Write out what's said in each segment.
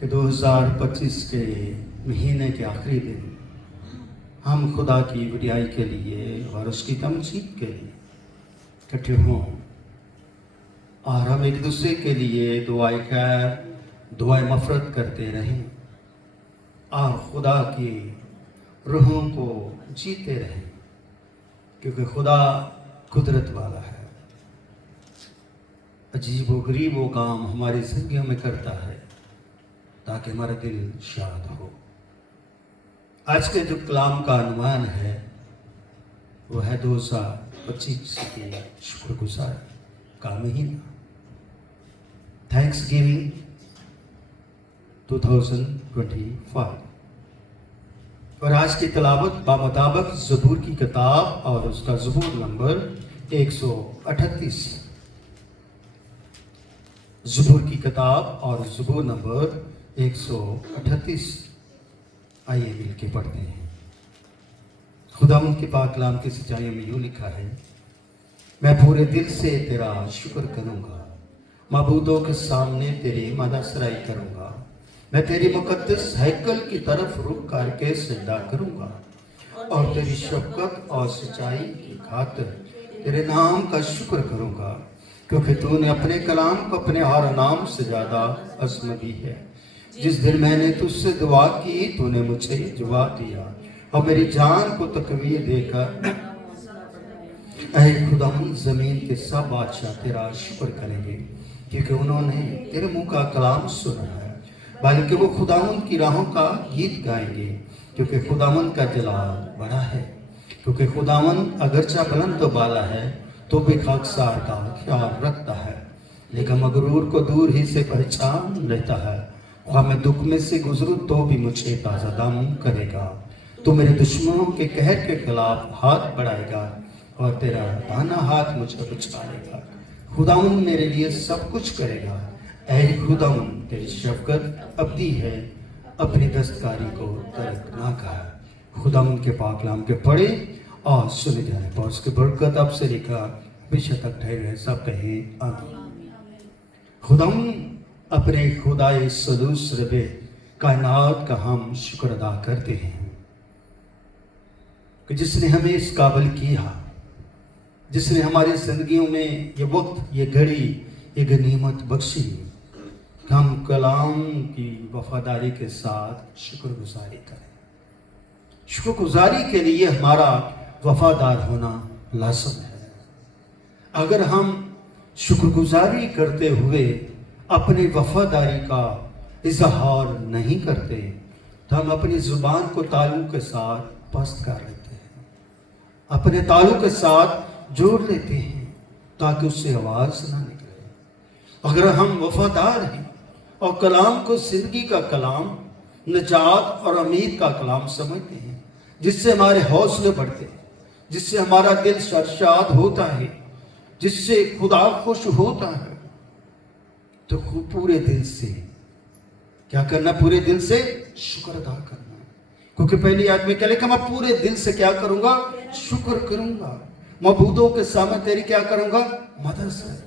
کہ 2025 کے مہینے کے آخری دن ہم خدا کی وڈیائی کے لیے اور اس کی تمجید کے لیے اکٹھے ہوں اور ہم ایک دوسرے کے لیے دعائیں خیر دعائیں مغفرت کرتے رہیں اور خدا کی روحوں کو جیتے رہیں، کیونکہ خدا قدرت والا ہے، عجیب و غریب وہ کام ہماری زندگیوں میں کرتا ہے تاکہ ہمارا دل شاد ہو۔ آج کے جو کلام کا عنوان ہے وہ ہے 2025 کے شکر گزار کا مہینہ، تھینکس گیونگ 2025۔ اور آج کی تلاوت بمطابق زبور کی کتاب اور اس کا زبور نمبر 138، زبور کی کتاب اور زبور نمبر 138، آئیے مل کے پڑھتے ہیں۔ خداوند کے پاک کلام کی سچائیوں میں یوں لکھا ہے، میں پورے دل سے تیرا شکر کروں گا، معبودوں کے سامنے تیری مدح سرائی کروں گا، میں تیری مقدس ہیکل کی طرف رک کر کے سجدہ کروں گا اور تیری شفقت اور سچائی کی خاطر تیرے نام کا شکر کروں گا، کیونکہ تو نے اپنے کلام کو اپنے ہر نام سے زیادہ عظمت دی ہے۔ جس دن میں نے تجھ سے دعا کی تو نے مجھے جواب دیا اور میری جان کو تقویت دے کر، اے خداوند زمین کے سب بادشاہ تیرا شکر کریں گے، کیونکہ انہوں نے تیرے منہ کا کلام سنا ہے، بلکہ وہ خداوند کی راہوں کا گیت گائیں گے، کیونکہ خداوند کا جلال بڑا ہے۔ کیونکہ خداوند اگرچہ بلند و بالا ہے تو بھی خاکسار کا خیال رکھتا ہے، لیکن مغرور کو دور ہی سے پہچان لیتا ہے۔ خواہ میں دکھ میں سے گزروں تو بھی مجھے تازہ دم کرے گا، تو میرے دشمنوں کے قہر کے خلاف ہاتھ بڑھائے گا اور تیرا دانا ہاتھ مجھے بچائے گا۔ خداوند میرے لیے سب کچھ کرے گا، اے خداوند تیری شفقت ابدی ہے، اپنی دستکاری کو ترک نہ کر۔ خداوند کے پاک کلام کے پڑھے اور سنے جانے پر اس کی برکت اب سے لے کر ہمیشہ تک ٹھہرے، سب کہیں آمین۔ خداوند اپنے خدائے سدوس رب کائنات کا ہم شکر ادا کرتے ہیں کہ جس نے ہمیں اس قابل کیا، جس نے ہماری زندگیوں میں یہ وقت، یہ گھڑی، یہ غنیمت بخشی کہ ہم کلام کی وفاداری کے ساتھ شکر گزاری کریں۔ شکر گزاری کے لیے ہمارا وفادار ہونا لازم ہے۔ اگر ہم شکر گزاری کرتے ہوئے اپنی وفاداری کا اظہار نہیں کرتے تو ہم اپنی زبان کو تالو کے ساتھ پست کر لیتے ہیں، اپنے تالو کے ساتھ جوڑ لیتے ہیں تاکہ اس سے آواز نہ نکلے۔ اگر ہم وفادار ہیں اور کلام کو زندگی کا کلام، نجات اور امید کا کلام سمجھتے ہیں، جس سے ہمارے حوصلے بڑھتے ہیں، جس سے ہمارا دل سرشاد ہوتا ہے، جس سے خدا خوش ہوتا ہے، تو پورے دل سے کیا کرنا؟ پورے دل سے شکر ادا کرنا۔ کیونکہ پہلی آیت میں کیا لکھا؟ میں پورے دل سے کیا کروں گا؟ شکر کروں گا، معبودوں کے سامنے تیری کیا کروں گا؟ مدد سرائی۔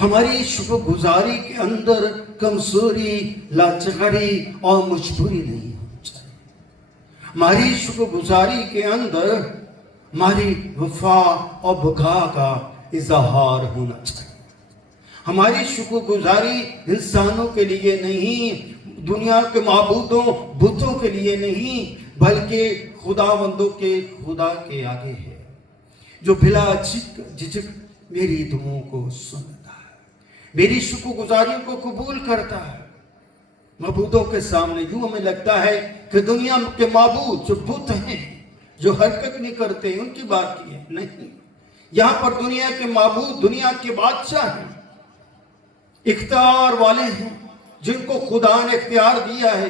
ہماری شکر گزاری کے اندر کمزوری، لاچاری اور مجبوری نہیں ہونی چاہیے۔ ہماری شکر گزاری کے اندر ہماری وفا اور بقا کا اظہار ہونا چاہیے۔ ہماری شکر گزاری انسانوں کے لیے نہیں، دنیا کے معبودوں بتوں کے لیے نہیں، بلکہ خداوندوں کے خدا کے آگے ہے، جو بلا جھجک میری دعاؤں کو سنتا ہے، میری شکر گزاریوں کو قبول کرتا ہے۔ معبودوں کے سامنے یوں ہمیں لگتا ہے کہ دنیا کے معبود جو بت ہیں، جو حرکت نہیں کرتے، ان کی بات کی ہے، نہیں۔ یہاں پر دنیا کے معبود دنیا کے بادشاہ ہیں، اختیار والے ہیں، جن کو خدا نے اختیار دیا ہے۔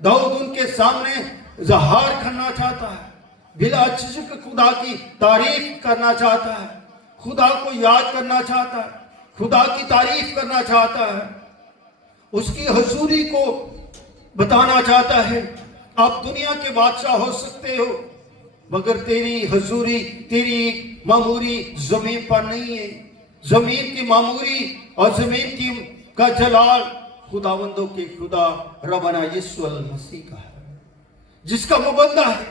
داؤد ان کے سامنے اظہار کرنا چاہتا ہے، بلا جھجک خدا کی تعریف کرنا چاہتا ہے، خدا کو یاد کرنا چاہتا ہے، خدا کی تعریف کرنا چاہتا ہے، اس کی حضوری کو بتانا چاہتا ہے۔ آپ دنیا کے بادشاہ ہو سکتے ہو، مگر تیری حضوری، تیری معموری زمین پر نہیں ہے۔ زمین کی معموری اور زمین کی کا جلال खुदावंदों के खुदा रब्बाना यीशु मसीह का है, जिसका वो बंदा है,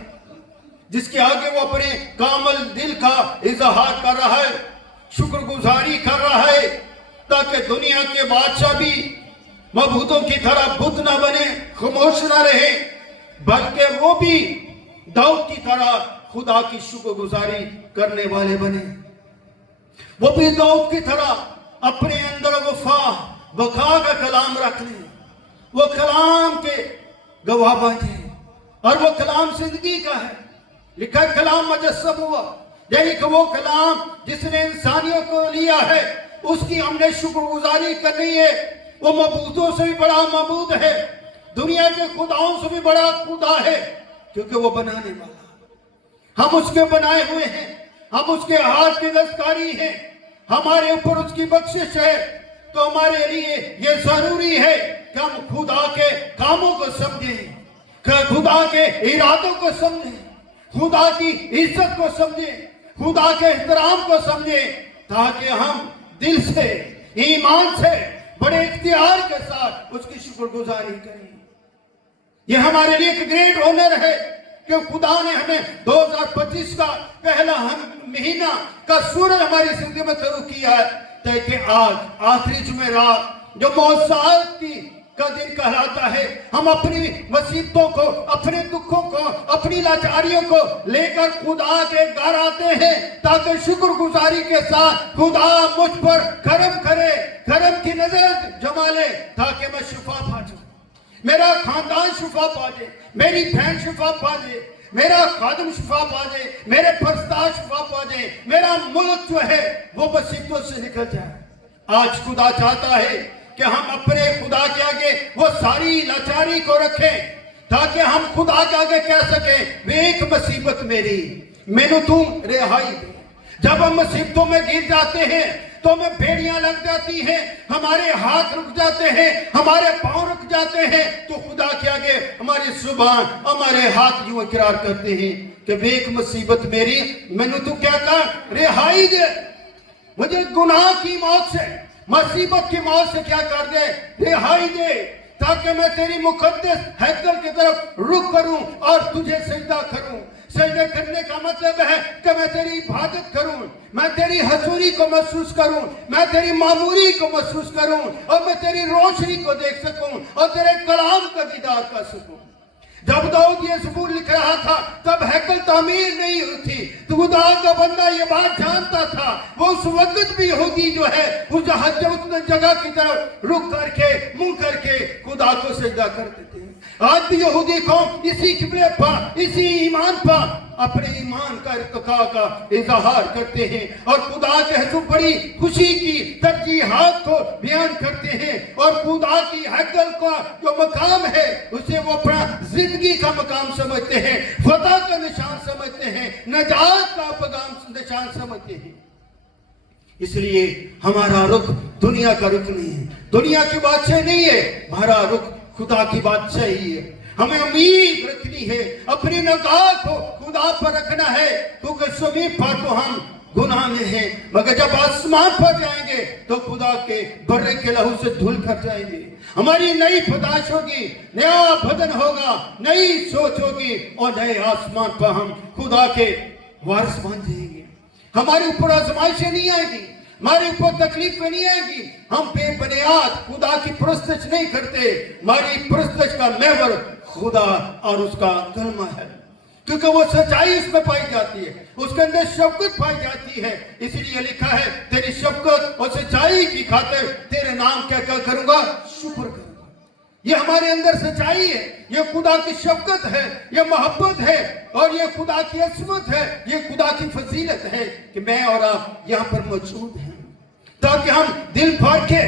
जिसके आगे वो अपने कामल दिल का इजहार कर रहा है, शुक्रगुजारी कर रहा है, ताकि दुनिया के बादशाह भी मबूदों की तरह बुत ना बने, खामोश ना रहे, बल्कि वो भी दाऊद की तरह खुदा की शुक्रगुजारी करने वाले बने। वो भी दाऊद की तरह अपने अंदर वफा का कलाम रख ले, वो कलाम के गवाह बने, और वो कलाम जिंदगी का है। लिखा कलाम मुजस्सम हुआ, यानी कि वो कलाम जिसने इंसानियों को लिया है, उसकी हमने शुक्रगुजारी करनी है। वो मबूदों से भी बड़ा मबूद है, दुनिया के खुदाओं से भी बड़ा खुदा है, क्योंकि वो बनाने वाला, हम उसके बनाए हुए हैं, हम उसके हाथ की दस्तकारी हैं, हमारे ऊपर उसकी बख्शिश है। तो हमारे लिए ये जरूरी है कि हम खुदा के कामों को समझें, खुदा के इरादों को समझें, खुदा की इज्जत को समझें, खुदा के एहतराम को समझें, ताकि हम दिल से, ईमान से, बड़े इख्तियार के साथ उसकी शुक्रगुजारी करें। ये हमारे लिए एक ग्रेट ऑनर है कि खुदा ने हमें 2025 का पहला महीना का सूरज हमारी जिंदगी में शुरू किया है, ताकि आज आखिरी जुमेरात जो मौसात की का दिन कहलाता है, हम अपनी मुसीबतों को, अपने दुखों को, अपनी लाचारियों को लेकर खुदा के घर आते हैं, ताकि शुक्रगुजारी के साथ खुदा मुझ पर करम करे, करम की नजर जमा ले, ताकि मैं शिफा पा जाऊं, मेरा खानदान शिफा पा जाए, मेरी बहन शिफा पा जाए, मेरा खादम शिफा पा जाए, मेरे फरस्तार शिफा पा जाए, मेरा मुल्क जो है वो मुसीबतों से निकल जाए। आज खुदा चाहता है कि हम अपने खुदा के आगे वो सारी लाचारी को रखें, ताकि हम खुदा के आगे कह सके, वे एक मुसीबत मेरी, मैनू तू रिहाई दे। जब हम मुसीबतों में गिर जाते हैं तो हमें बेड़ियां लग जाती हैं, हमारे हाथ रुक जाते हैं, हमारे पांव रुक जाते हैं, तो खुदा के आगे हमारी जुबान, हमारे हाथ यूं इकरार करते हैं कि वे एक मुसीबत मेरी, मैनू तू क्या कर रिहाई दे, मुझे गुनाह की मौत से, मुसीबत की मौत से क्या कर दे, रिहाई दे, ताकि मैं तेरी मुकद्दस हैकल की तरफ रुख करूं और तुझे सजदा करूं। सजदा करने का मतलब है कि मैं तेरी इबादत करूं, मैं तेरी हजूरी को महसूस करूं, मैं तेरी मामूरी को महसूस करूं, और मैं तेरी रोशनी को देख सकूं और तेरे कलाम का दीदार कर सकूं। जब दाऊद ये ज़बूर लिख रहा था, तब हैकल तामीर नहीं हुई थी, तो खुदा का बंदा ये बात जानता था। वो उस वक्त भी यहूदी जो है उस जगह की तरफ रुक करके, मुंह करके खुदा को सजदा करते थे। आज भी यहूदी कौम इसी किबले पर, इसी ईमान पर अपने ईमान का इर्तिका का इजहार करते हैं, और खुदा के हुजूर बड़ी खुशी की तरजीहात को बयान करते हैं, और खुदा की हैकल का जो मकाम है उसे वो अपना जिंदगी का मकाम समझते हैं, फतह का निशान समझते हैं, नजात का पैगाम निशान समझते हैं। इसलिए हमारा रुख दुनिया का रुख नहीं है, दुनिया की बादशाही नहीं है, हमारा रुख खुदा की बादशाही है। हमें उम्मीद रखनी है, अपनी निगाह को खुदा पर रखना है, क्योंकि ज़मीन पर तो हम गुनाह में हैं, मगर जब आसमान पर जाएंगे तो खुदा के बर्रे के लहू से धुल कर जाएंगे। हमारी नई पैदाइश होगी, नया बदन होगा, नई सोच होगी, और नए आसमान पर हम खुदा के वारिस बन जाएंगे। हमारे ऊपर आजमाइशें नहीं आएगी, हमारे ऊपर तकलीफ नहीं आएगी, हम बेबुनियाद खुदा की परस्तिश नहीं करते। हमारी परस्तिश का महवर खुदा और उसका कलमा है, क्योंकि वो सच्चाई उसमें पाई जाती है, उसके अंदर शफकत पाई जाती है। इसलिए लिखा है, तेरी शफकत और सच्चाई की खातिर तेरे नाम क्या क्या करूंगा, शुक्र करूंगा। ये हमारे अंदर सच्चाई है, ये खुदा की शफकत है, ये मोहब्बत है, और ये खुदा की असमत है, ये खुदा की फजीलत है कि मैं और आप यहाँ पर मौजूद हैं, ताकि हम दिल भर के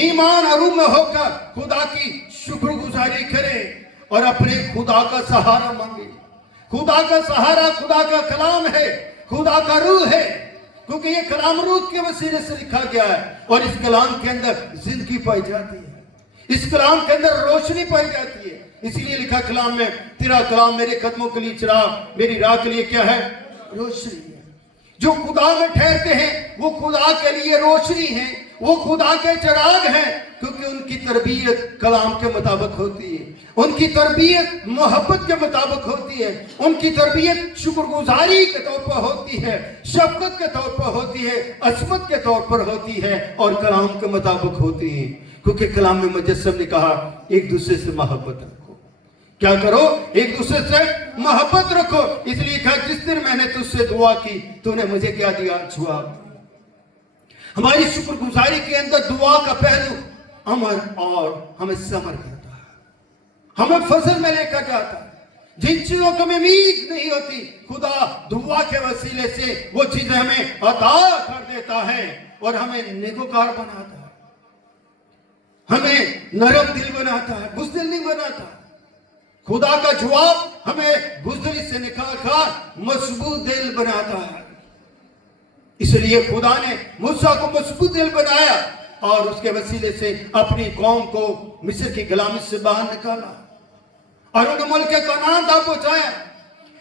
ईमान और में होकर खुदा की शुक्रगुजारी करें और अपने खुदा का सहारा मांगे। खुदा का सहारा खुदा का कलाम है, खुदा का रूह है, क्योंकि ये कलाम रूह के वसीले से लिखा गया है, और इस कलाम के अंदर जिंदगी पाई जाती है, इस कलाम के अंदर रोशनी पाई जाती है। इसलिए लिखा कलाम में, तेरा कलाम मेरे कदमों के लिए चिराग, मेरी राह के लिए क्या है, रोशनी है। जो खुदा में ठहरते हैं वो खुदा के लिए रोशनी है, वो खुदा के चिराग हैं, क्योंकि उनकी तरबियत कलाम के मुताबिक होती है, उनकी तरबियत मोहब्बत के मुताबिक होती है, उनकी तरबियत शुक्रगुजारी के तौर पर होती है, शफकत के तौर पर होती है, असमत के तौर पर होती है और कलाम के मुताबिक होती है। क्योंकि कलाम में मुजस्सम ने कहा एक दूसरे से मोहब्बत रखो। क्या करो? एक दूसरे से मोहब्बत रखो। इसलिए कहा जिस दिन मैंने तुझसे दुआ की तूने मुझे क्या दिया? जवाब। हमारी शुक्रगुजारी के अंदर दुआ का पहलू अमर और हमें समर करता है, हमें फसल में लेकर जाता है। जिन चीजों को हमें उम्मीद नहीं होती, खुदा दुआ के वसीले से वो चीजें हमें अता कर देता है और हमें नेकोकार बनाता है, हमें नरम दिल बनाता है, बुज़दिल नहीं बनाता। खुदा का जवाब हमें बुज़दिली से निकाल कर मजबूत दिल बनाता है। इसलिए खुदा ने मूसा को मजबूत दिल बनाया और उसके वसीले से अपनी कौम को मिस्र की गुलामी से बाहर निकाला और उन्हें मुल्क कनान तक पहुंचाया।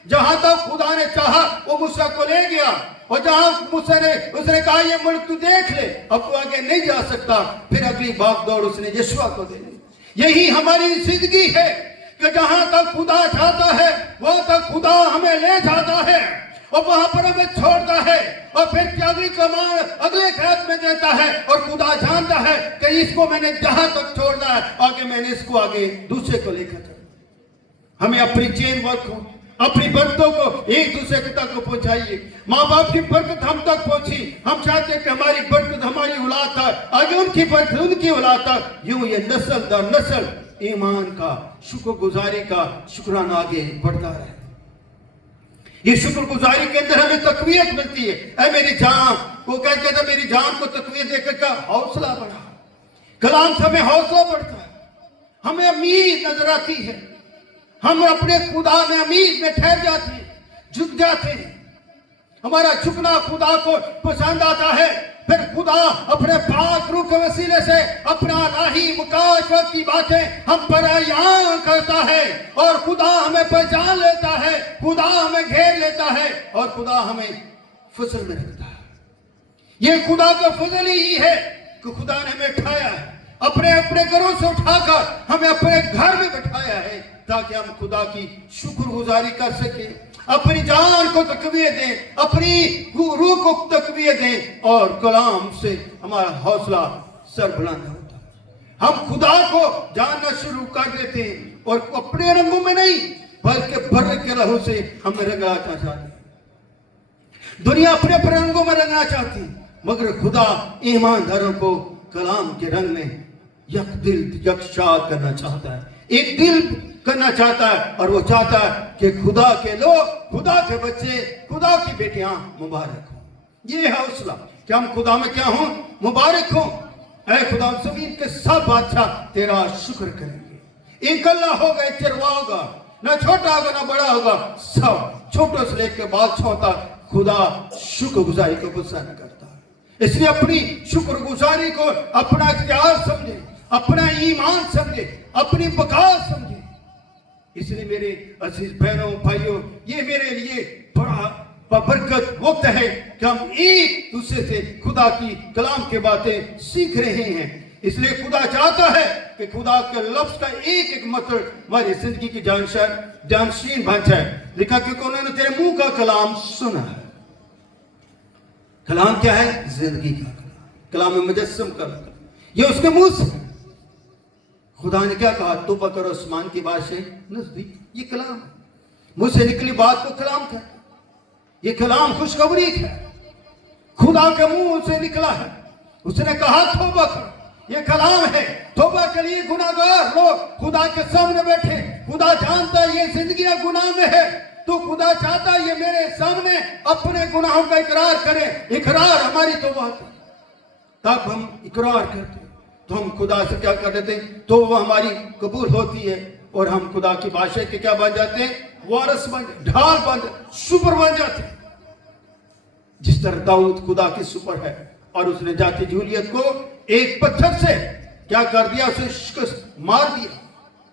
जहां तक खुदा ने चाहा वो मूसा को ले गया और जहां मूसा ने उसने कहा ये मुल्क तू देख ले, अब तू आगे नहीं जा सकता, फिर अगली भागदौड़ उसने यशुआ को दे दी। यही हमारी जिंदगी है कि जहां तक खुदा चाहता है वहां तक खुदा हमें ले जाता है और वहां पर हमें छोड़ता है और फिर अगली कमान अगले खेत में देता है और खुदा जानता है कि इसको मैंने जहां तक छोड़ना है आगे मैंने इसको आगे दूसरे को लेकर चलना। हमें अपनी चेन वर्क को, अपनी बरकतों को एक दूसरे तक पहुंचाइए। माँ बाप की बरकत हम तक पहुंची, हम चाहते हैं कि हमारी बरकत हमारी औलाद तक आगे, उनकी बरकत उनकी औलाद तक, यूं ये नस्ल दर नस्ल ईमान का, शुक्रगुजारी का शुक्राना आगे बढ़ता रहे। ये शुक्रगुजारी के अंदर हमें तकवीयत मिलती है। ऐ मेरी जान, वो कहते थे मेरी जान को तकवीयत देकर का हौसला बढ़ा। कलाम से हमें हौसला बढ़ता है, हमें उम्मीद नजर आती है, हम अपने खुदा में उम्मीद में ठहर जाते हैं, झुक जाते हैं। हमारा झुकना खुदा को पसंद आता है। फिर खुदा अपने पाक रूह के वसीले से अपना राही मुकाशवत की बातें हम पर बयान करता है और खुदा हमें पहचान लेता है, खुदा हमें घेर लेता है और खुदा हमें फसल में रखता है। ये खुदा का फजल ही है कि खुदा ने हमें उठाया है, अपने अपने घरों से उठाकर हमें अपने घर में बैठाया है ताकि हम खुदा की शुक्रगुजारी कर सकें, अपनी जान को तकवीयत दें, अपनी रूह को तकवीयत दें और कलाम से हमारा हौसला सर बुलंद होता है। हम खुदा को जानना शुरू कर देते हैं और अपने रंगों में नहीं बल्कि भर के लहू से हमें रंगना चाहते हैं। दुनिया अपने अपने रंगों में रंगना चाहती, मगर खुदा ईमानदारों को कलाम के रंग में यक दिल यकशाद करना चाहता है, एक दिल करना चाहता है और वो चाहता है कि खुदा के लोग, खुदा के बच्चे, खुदा की बेटियां मुबारक हो। ये है हौसला कि हम खुदा में क्या हों? मुबारक हो। ऐ खुदा जमीन के सब बादशाह तेरा शुक्र करेंगे। एक अल्लाह होगा, एक चिरवा होगा, ना छोटा होगा ना बड़ा होगा, सब छोटे से लेकर बादशाह तक खुदा शुक्रगुजारी को पसंद करता है। इसलिए अपनी शुक्रगुजारी को अपना इख्तियार समझे, अपना ईमान समझे, अपनी बका समझे। इसलिए मेरे अजीज बहनों भाइयों, ये मेरे लिए बड़ा बरकत वक्त है कि हम एक दूसरे से खुदा की कलाम के बातें सीख रहे हैं। इसलिए खुदा चाहता है कि खुदा के लफ्ज का एक एक मतलब हमारी जिंदगी की जानशीन बन जाए। लिखा क्योंकि उन्होंने तेरे मुंह का कलाम सुना है। कलाम क्या है? जिंदगी का कलाम, कलाम मुजस्सम का कलाम, ये उसके मुंह से। खुदा ने क्या कहा? तौबा करो, आसमान की बात से नजदीक। ये कलाम मुंह से निकली बात को कलाम कहते। ये कलाम खुशखबरी है, खुदा के मुंह से निकला है। उसने कहा तौबा करो, ये कलाम है। तौबा के लिए गुनाहगार लोग खुदा के सामने बैठे, खुदा जानता है ये जिंदगी गुनाह में है, तो खुदा चाहता है ये मेरे सामने अपने गुनाहों का इकरार करें। इकरार हमारी तौबा है। तब हम इकरार करते तो हम खुदा से क्या कर देते हैं, तो वो हमारी कबूल होती है और हम खुदा की बादशाह के क्या बन जाते हैं? वारिस बन, ढाल बन, सुपर बन जाते हैं। जिस तरह दाऊद खुदा की सुपर है और उसने जाति जूलियत को एक पत्थर से क्या कर दिया? उसे शिकस्त मार दिया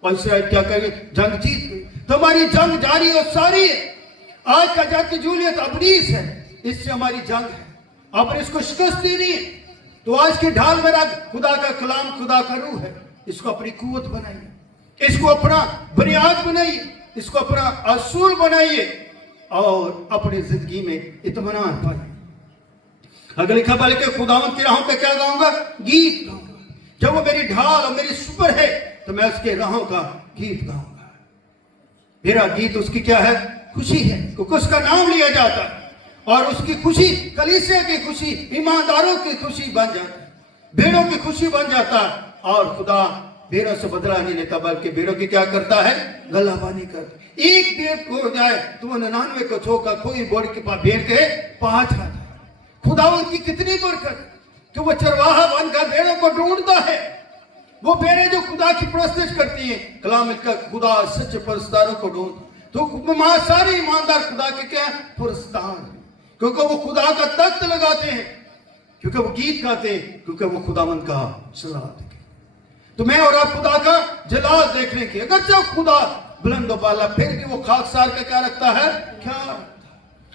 और इसराइल क्या करेंगे? जंग जीत गई। तो हमारी जंग जारी और सारी है। आज का जाति जूलियत अबनीस है, इससे हमारी जंग है। अब इसको शिकस्त देनी है। तो आज के ढाल मेरा खुदा का कलाम, खुदा का रूह है। इसको अपनी कुव्वत बनाइए, इसको अपना बुनियाद बनाइए, इसको अपना असूल बनाइए और अपनी जिंदगी में इत्मीनान पाइए। अगर लिखा बल्कि खुदावंद की राहों पे क्या गाऊंगा? गीत गाऊंगा। जब वो मेरी ढाल और मेरी सुपर है तो मैं उसके राहों का गीत गाऊंगा। मेरा गीत उसकी क्या है? खुशी है, क्योंकि उसका नाम लिया जाता है और उसकी खुशी कलीसिया की खुशी, ईमानदारों की खुशी बन जाता है, भेड़ों की खुशी बन जाता है। और खुदा भेड़ों से बदला नहीं लेता, बल्कि भेड़ों की क्या करता है? गलाबानी करता है। एक भेड़ खो जाए तो वो 99 को छोड़कर कोई भेड़ के पास आता है। खुदावंद की कितनी बरकत कि वो चरवाहा बनकर भेड़ों को ढूंढता है। वो भेड़ें जो खुदा की परस्तिश करती हैं, कलाम का खुदा सच्चे परस्तारों को ढूंढ, तो सारे ईमानदार खुदा के क्या पुरस्कार, क्योंकि वो खुदा का तख्त लगाते हैं, क्योंकि वो गीत गाते हैं, क्योंकि वो खुदावंद का जलाल देखें। तो मैं और आप खुदा का जलाल देखने की, अगर जब खुदा बुलंद बाला, फिर भी वो खाकसार का क्या रखता है? क्या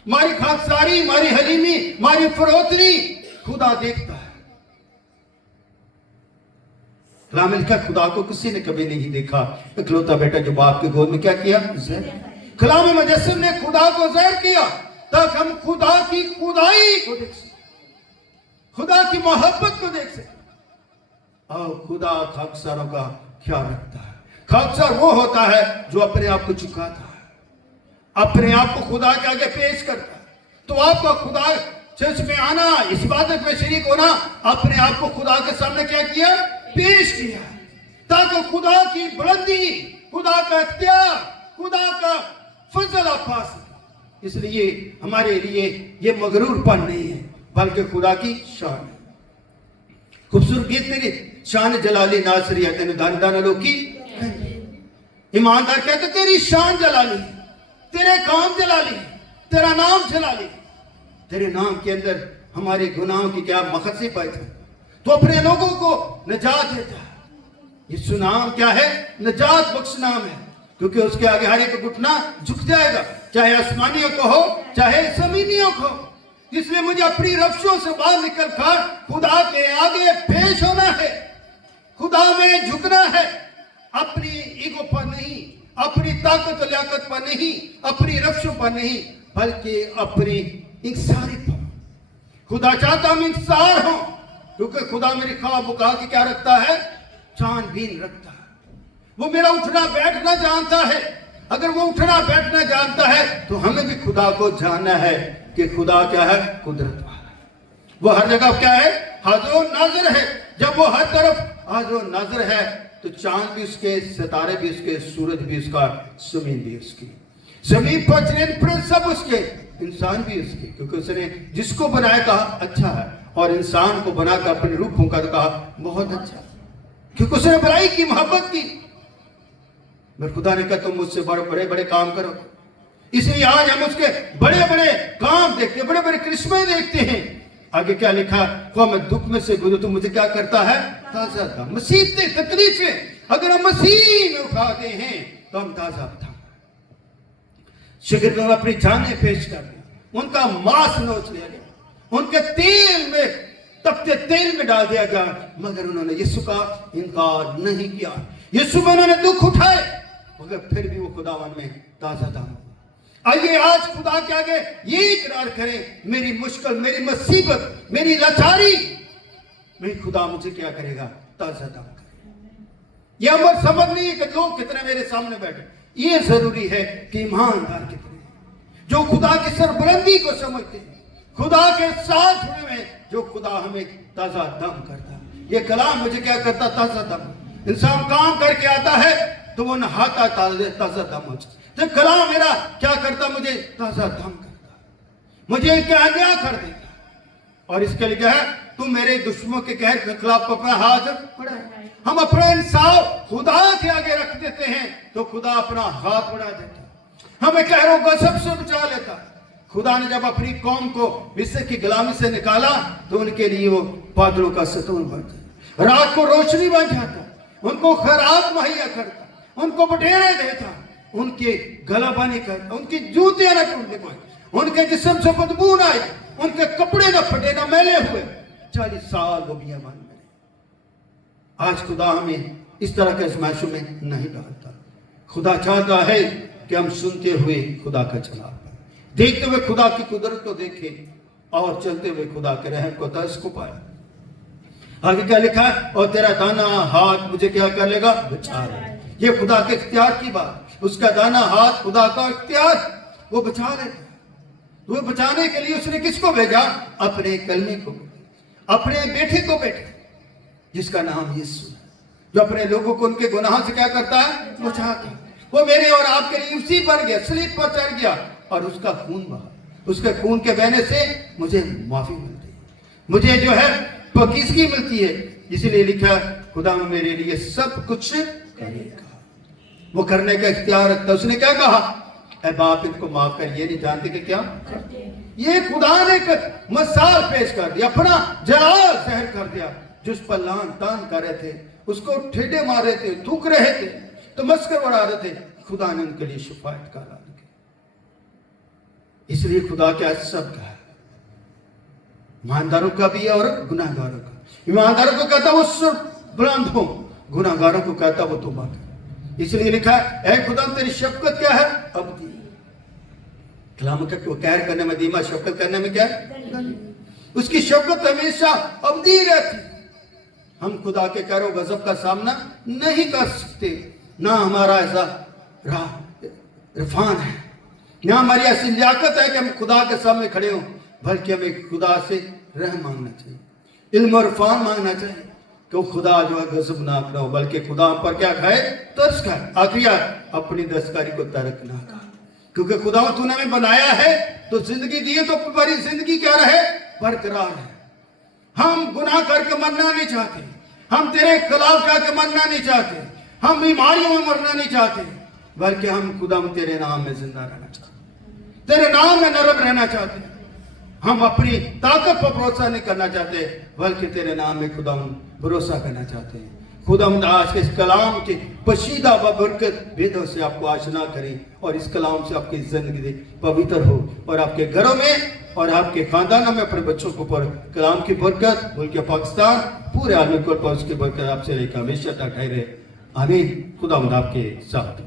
हमारी खाकसारी, हमारी हलीमी, हमारी फरोतनी खुदा देखता है। कलाम का खुदा को किसी ने कभी नहीं देखा, इकलौता बेटा जो बाप की गोद में क्या किया? कलाम मुजस्सिम ने खुदा को ज़ाहिर किया ताकि हम खुदा की खुदाई को देख सकें, खुदा की मोहब्बत को देख सकें। और खुदा खाकसारों का ख्याल रखता है। खाकसार वो होता है जो अपने आप को झुकाता है, अपने आप को खुदा के आगे पेश करता है। तो आपका खुदा चर्च में आना, इस इबादत में शरीक होना, अपने आप को खुदा के सामने क्या किया? पेश किया, ताकि खुदा की बुलंदी, खुदा का इख्तियार, खुदा का फजल आप पा सकें। इसलिए हमारे लिए ये मगरूरपन नहीं है, बल्कि खुदा की शान है। खूबसूरत गीत तेरी शान जलाली नासरिया तेने दान दान लोकी। ईमानदार कहते तेरी शान जलाली, तेरे काम जलाली, तेरा नाम जलाली। तेरे नाम के अंदर हमारे गुनाहों की क्या मकसद पाई था, तो अपने लोगों को निजात देता है। यीशु नाम क्या है? निजात बख्श नाम है, क्योंकि उसके आगे हर एक घुटना झुक जाएगा, चाहे आसमानियों को हो चाहे जमीनियों को। इसलिए मुझे अपनी रफ्शों से बाहर निकल कर खुदा के आगे पेश होना है, खुदा में झुकना है, अपनी ईगो पर नहीं, अपनी ताकत और लियाकत पर नहीं, अपनी रफ्शों पर नहीं, बल्कि अपनी इंसारी पर। खुदा चाहता हम इंसार हों, क्योंकि खुदा मेरी ख्वाब बुका के क्या रखता है? छानबीन रखता है। वो मेरा उठना बैठना जानता है। अगर वो उठना बैठना जानता है तो हमें भी खुदा को जानना है कि खुदा क्या है? कुदरत वाला है। वो हर जगह क्या है? हाज़िर नाज़िर है। जब वो हर तरफ हाज़िर नाज़िर है तो चांद भी उसके, सितारे भी उसके, सूरज भी उसका, जमीन भी उसकी, जमीन पर चरण सब उसके, इंसान भी उसके, क्योंकि उसने जिसको बनाया कहा अच्छा है, और इंसान को बनाकर अपने रूपों का कहा बहुत अच्छा, क्योंकि उसने बुराई की, मोहब्बत की। मैं खुदा ने कहा तुम मुझसे बड़े बड़े काम करो, इसलिए आज हम उसके बड़े बड़े काम देखते हैं, बड़े बड़े करिश्मे देखते हैं। आगे क्या लिखा? को मैं दुख में से गुजरूं तो मुझे क्या करता है? ताजा था। मुसीबतें, तकलीफें अगर हम मसीह में उठाते हैं तो हम ताजा था। शिगर अपनी जाने पेश कर दिया, उनका मांस नोच लिया गया, उनके तेल में, तपते तेल में डाल दिया गया, मगर उन्होंने यीशु का इनकार नहीं किया। यीशु में उन्होंने दुख उठाए, मगर फिर भी वो खुदावन में ताजा था। आइए आज खुदा के आगे ये इकरार करें, मेरी मुश्किल, मेरी मुसीबत, मेरी लाचारी में खुदा मुझे क्या करेगा? ताजा दाम करेगा। यह अमर समझ नहीं है कि लोग कितने मेरे सामने बैठे, ये जरूरी है कि ईमानदार कितने, जो खुदा की सरबुलंदी को समझते हैं, खुदा के साथ जुड़े हुए, जो खुदा हमें ताजा दम करता है। ये कलाम मुझे क्या करता? ताजा दम। इंसान काम करके आता है तो वो नहाता ताजा दम हो, तो कलाम मेरा क्या करता? मुझे ताजा दम करता, मुझे क्या अन्याय कर देता। और इसके लिए क्या है? तुम मेरे दुश्मनों के कहर के खिलाफ अपना हाथ बढ़ाए। हम अपना इंसाफ खुदा के आगे रख देते हैं तो खुदा अपना हाथ बढ़ा देता, हमें कहरों को सबसे बचा लेता। खुदा ने जब अपनी कौम को मिस्र की गुलामी से निकाला तो उनके लिए वो बादलों का सतून बन जाता, रात को रोशनी बन जाता, उनको खैरात मुहैया करता, उनको बटेरे देता, उनके गला बानी करता, उनकी जूतियां न टूटने पाए, उनके जिस्म से बदबू न आई, उनके कपड़े न फटे न मैले हुए। 40 साल वो बियाबान में रहे। आज खुदा हमें इस तरह के आजमाइशों में नहीं डालता। खुदा चाहता है कि हम सुनते हुए खुदा का चलाव पाए, देखते हुए खुदा की कुदरत को देखें और चलते हुए खुदा के रहम को दर्श को पाए। आगे क्या लिखा है? और तेरा दाना हाथ मुझे क्या कर लेगा? बचा लेगा। ये खुदा के इख्तियार की बात। उसका दाना हाथ खुदा का इख्तियार, वो बचा लेता है। वो बचाने के लिए उसने किसको भेजा? अपने कलमे को, अपने बेटे को भेजा जिसका नाम यीशु है, जो अपने लोगों को उनके गुनाह से क्या करता है? बचाता है। वो मेरे और आपके लिए उसी पर गया, स्लीप पर चढ़ गया और उसका खून बहा। उसके खून के बहने से मुझे माफी मिलती है, मुझे जो है पकीज़गी मिलती है। इसीलिए लिखा खुदा मेरे लिए सब कुछ करेगा। वो करने का इख्तियार रखता। उसने क्या कहा? ऐ बाप इनको माफ कर, ये नहीं जानते कि क्या करते। ये खुदा ने एक मिसाल पेश कर दिया, अपना जलाल ज़ाहिर कर दिया। जिस पर लान तान कर रहे थे, उसको ठेडे मार रहे थे, थूक रहे थे, तो मस्कर उड़ा रहे थे, खुदा ने उनके लिए शिफायत का ऐलान किया। इसलिए खुदा क्या सब का है, ईमानदारों का भी है और गुनाहगारों का। ईमानदारों को कहता वो सुर बुलंद हो, गुनाहगारों को कहता वो तौबा कर। इसलिए लिखा है, ऐ खुदा तेरी शफकत क्या है? अबदी। कलाम को कहर करने में धीमा, शफकत करने में क्या है? उसकी शफकत हमेशा अबदी रहती। हम खुदा के कहरो गजब का सामना नहीं कर सकते। ना हमारा ऐसा इरफान है, ना हमारी ऐसी लियाकत है कि हम खुदा के सामने खड़े हों, बल्कि हमें खुदा से रहम मांगना चाहिए, इल्म और इरफान मांगना चाहिए कि वो खुदा जो है गजबनाक ना हो, बल्कि खुदा हम पर क्या खाए? तरस खाए। आखिरी अपनी दस्तकारी को तर्क ना कर, क्योंकि खुदा तूने हमें बनाया है तो जिंदगी दी है, तो हमारी जिंदगी क्या रहे? बरकरार है। हम गुनाह करके मरना नहीं चाहते, हम तेरे खिलाफ जाके मरना नहीं चाहते, हम बीमारियों में मरना नहीं चाहते, बल्कि हम खुदा तेरे नाम में जिंदा रहना चाहते, तेरे नाम में नरम रहना चाहते। हम अपनी ताकत पर भरोसा नहीं करना चाहते, बल्कि तेरे नाम में खुदा भरोसा करना चाहते हैं। खुदा आज के इस कलाम के पशीदा बरकत भेदों से आपको आशना करें और इस कलाम से आपकी जिंदगी पवित्र हो और आपके घरों में और आपके खानदानों में अपने बच्चों को पर कलाम की बरकत, मुल्क पाकिस्तान, पूरे आलम को उसकी बरकत आपसे एक हमेशा तक ठहरे। आमीन। खुदा आपके साथ।